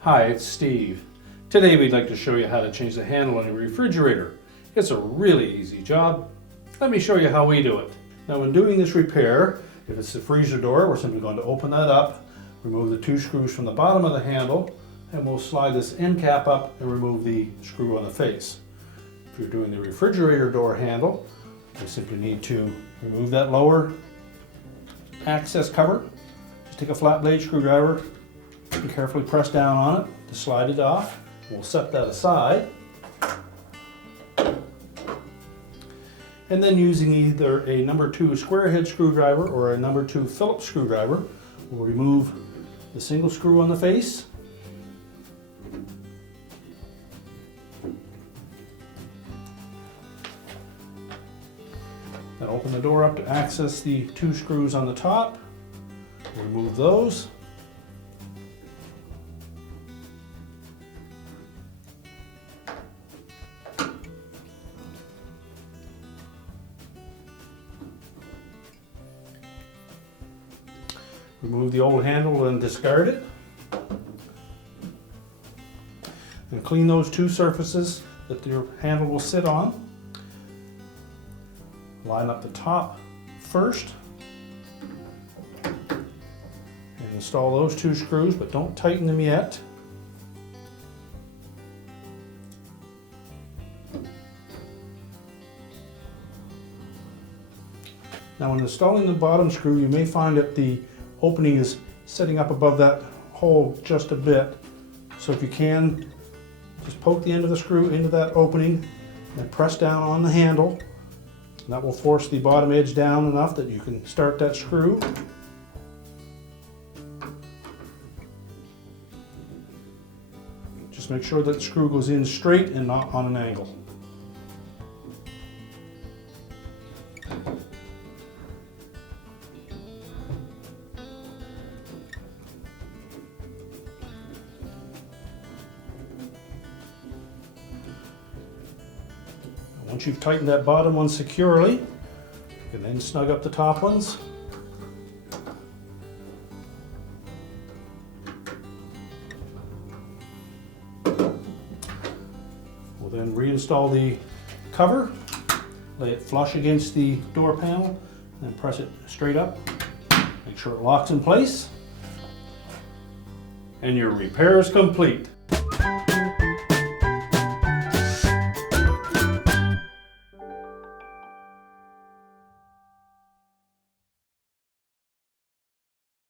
Hi, it's Steve. Today we'd like to show you how to change the handle on your refrigerator. It's a really easy job. Let me show you how we do it. Now when doing this repair, if it's the freezer door, we're simply going to open that up, remove the 2 screws from the bottom of the handle, and we'll slide this end cap up and remove the screw on the face. If you're doing the refrigerator door handle, you simply need to remove that lower access cover. Just take a flat blade screwdriver and carefully press down on it to slide it off. We'll set that aside. And then using either a number 2 square head screwdriver or a number 2 Phillips screwdriver, we'll remove the single screw on the face. Then open the door up to access the 2 screws on the top. Remove those. Remove the old handle and discard it. And clean those 2 surfaces that your handle will sit on. Line up the top first. And install those 2 screws, but don't tighten them yet. Now when installing the bottom screw, you may find that the opening is setting up above that hole just a bit. So if you can, just poke the end of the screw into that opening and press down on the handle. And that will force the bottom edge down enough that you can start that screw. Just make sure that the screw goes in straight and not on an angle. Once you've tightened that bottom one securely, you can then snug up the top ones. We'll then reinstall the cover, lay it flush against the door panel, and press it straight up. Make sure it locks in place. And your repair is complete.